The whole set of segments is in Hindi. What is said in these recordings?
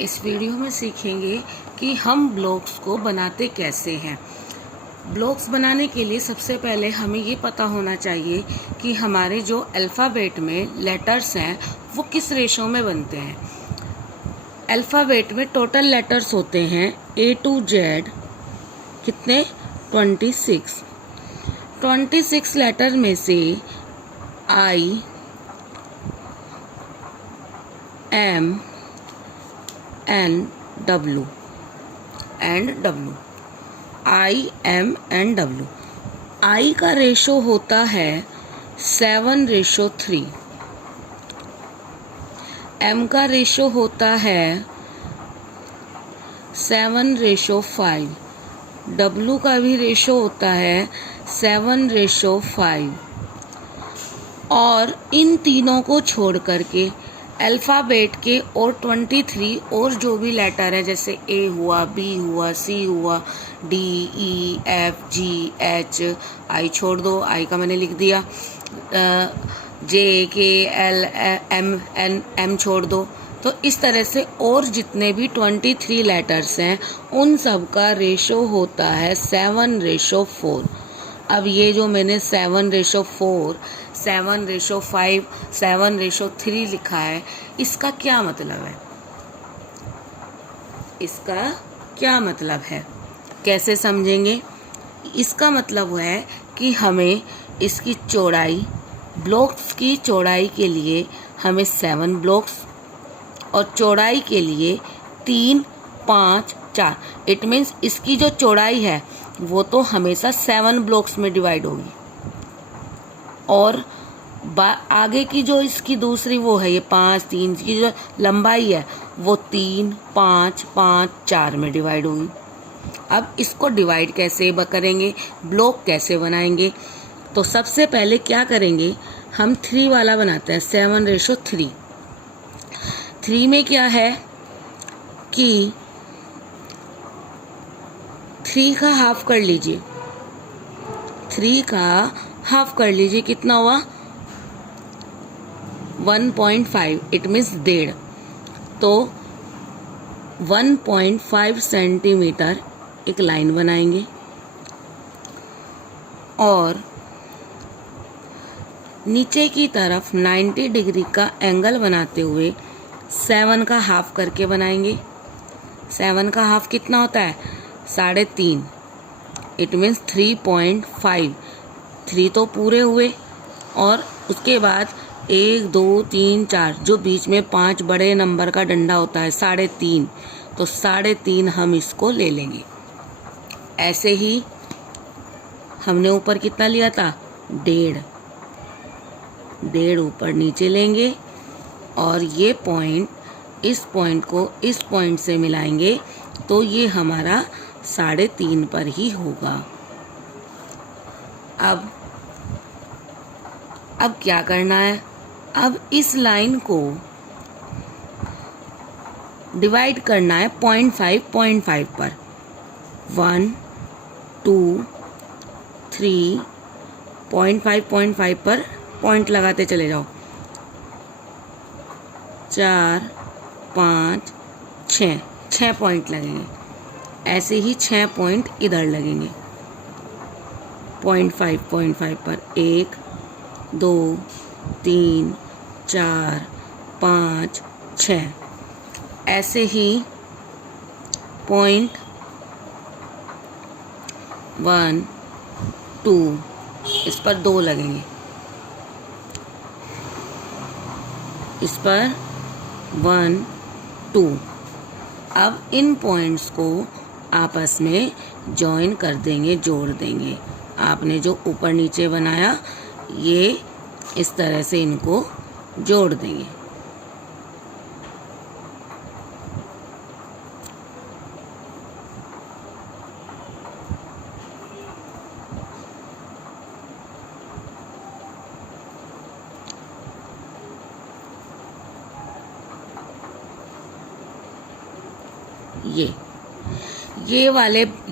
इस वीडियो में सीखेंगे कि हम ब्लॉक्स को बनाते कैसे हैं। ब्लॉक्स बनाने के लिए सबसे पहले हमें ये पता होना चाहिए कि हमारे जो अल्फ़ाबेट में लेटर्स हैं वो किस रेशो में बनते हैं। अल्फ़ाबेट में टोटल लेटर्स होते हैं A to Z कितने 26 लेटर में से I M N W I M N W। I का रेशो होता है 7:3। M का रेशो होता है 7:5। W का भी रेशो होता है 7:5। और इन तीनों को छोड़ करके अल्फ़ाबेट के और 23 और जो भी लेटर है, जैसे A हुआ, B हुआ, C हुआ, D E F G H, I छोड़ दो, I का मैंने लिख दिया, J K L M N M छोड़ दो। तो इस तरह से और जितने भी 23 लेटर्स हैं उन सब का रेशो होता है 7:4। अब ये जो मैंने 7:4, 7:5, 7:3 लिखा है, इसका क्या मतलब है? इसका क्या मतलब है, कैसे समझेंगे? इसका मतलब है कि हमें इसकी चौड़ाई, ब्लॉक्स की चौड़ाई के लिए हमें 7 ब्लॉक्स और चौड़ाई के लिए 3, 5, 4। इट मीन्स इसकी जो चौड़ाई है वो तो हमेशा 7 ब्लॉक्स में डिवाइड होगी, और आगे की जो इसकी दूसरी वो है ये 5, 3 की जो लंबाई है वो 3, 5, 5, 4 में डिवाइड होगी। अब इसको डिवाइड कैसे करेंगे, ब्लॉक कैसे बनाएंगे? तो सबसे पहले क्या करेंगे, हम 3 वाला बनाते हैं, 7:3। 3 में क्या है कि 3 का हाफ कर लीजिए, 3 का हाफ कर लीजिए, कितना हुआ 1.5। It means 1.5। तो 1.5 सेंटीमीटर एक लाइन बनाएंगे और नीचे की तरफ 90 डिग्री का एंगल बनाते हुए 7 का हाफ करके बनाएंगे। 7 का हाफ कितना होता है 3.5। It means 3.5। 3 तो पूरे हुए, और उसके बाद 1 2 3 4 जो बीच में 5 बड़े नंबर का डंडा होता है 3.5, तो 3.5 हम इसको ले लेंगे। ऐसे ही हमने ऊपर कितना लिया था 1.5 ऊपर नीचे लेंगे, और ये पॉइंट, इस पॉइंट को इस पॉइंट से मिलाएंगे, तो ये हमारा 3.5 पर ही होगा। अब क्या करना है, अब इस लाइन को डिवाइड करना है 0.5 पर। 1 2 3 0.5 पर पॉइंट लगाते चले जाओ। 4 5 6 पॉइंट लगेंगे। ऐसे ही 6 पॉइंट इधर लगेंगे 0.5 पर। 1 2 3 4 5 6। ऐसे ही 0.1 2 इस पर 2 लगेंगे, इस पर 1 2। अब इन पॉइंट्स को आपस में जॉइन कर देंगे, जोड़ देंगे। आपने जो ऊपर नीचे बनाया ये इस तरह से इनको जोड़ देंगे।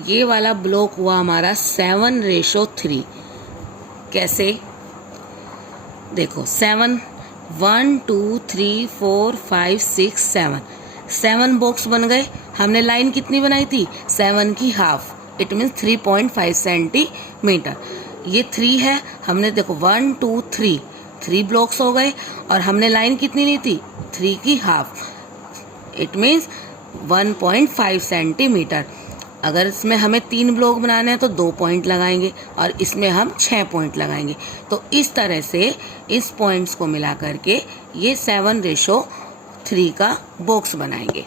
ये वाला ब्लॉक हुआ हमारा 7:3। कैसे, देखो 7 1 2 3 4 5 6 7 7 बॉक्स बन गए। हमने लाइन कितनी बनाई थी? 7 की हाफ, इट मीन्स 3.5 सेंटीमीटर। ये 3 है, हमने देखो 1 2 3 ब्लॉक्स हो गए। और हमने लाइन कितनी ली थी? 3 की हाफ, इट मीन्स 1.5 सेंटीमीटर। अगर इसमें हमें 3 ब्लॉक बनाने हैं तो 2 पॉइंट लगाएंगे और इसमें हम 6 पॉइंट लगाएंगे। तो इस तरह से इस पॉइंट्स को मिला करके ये 7:3 का बॉक्स बनाएंगे।